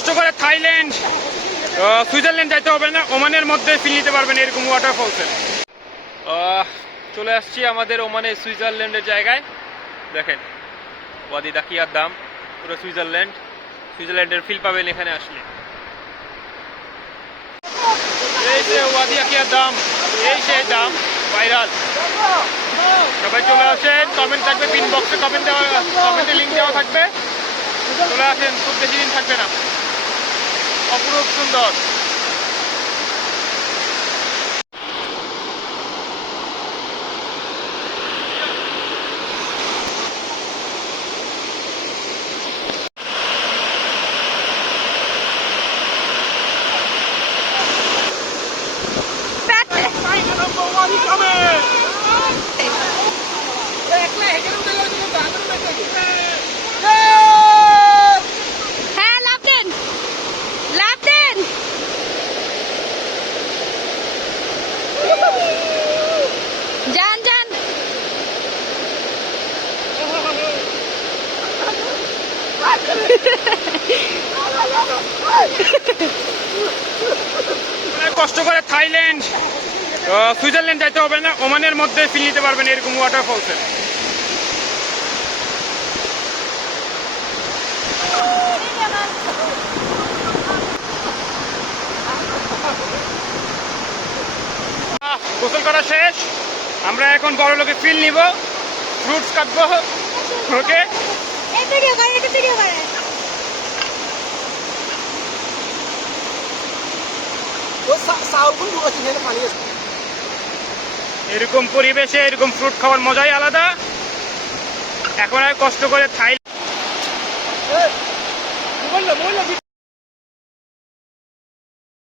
কষ্ট করে Thailand Switzerland যাইতে হবে না, ওমানের মধ্যে ফিল নিতে পারবেন এরকম ওয়াটারফলসে। চলে আসছি আমাদের ওমানের সুইজারল্যান্ডের জায়গায়। দেখেন ওয়াদি দাকিয়ার দাম, পুরো সুইজারল্যান্ডের ফিল পাবেন এখানে আসলে। এই যে ওয়াদি দাকিয়ার দাম, এই সেই দাম ভাইরাল। সবাই চলে আসেন, কমেন্ট থাকবে পিন বক্সে, কমেন্টে লিঙ্ক দেওয়া থাকবে। চলে আসেন, খুব বেশি দিন থাকবে না। অপরূপ সুন্দর। কষ্ট করে থাইল্যান্ড সুইজারল্যান্ড যাইতে হবে না, ওমানের মধ্যে ফিল নিতে পারবেন এরকম ওয়াটারফলসে। গোসল করা শেষ, আমরা এখন বড় লোকে ফিল নিব, ফ্রুটস কাটবো। ওকে, এরকম পরিবেশে এরকম ফ্রুট খাওয়ার মজাই আলাদা। এখন আর কষ্ট করে থাইল্যান্ড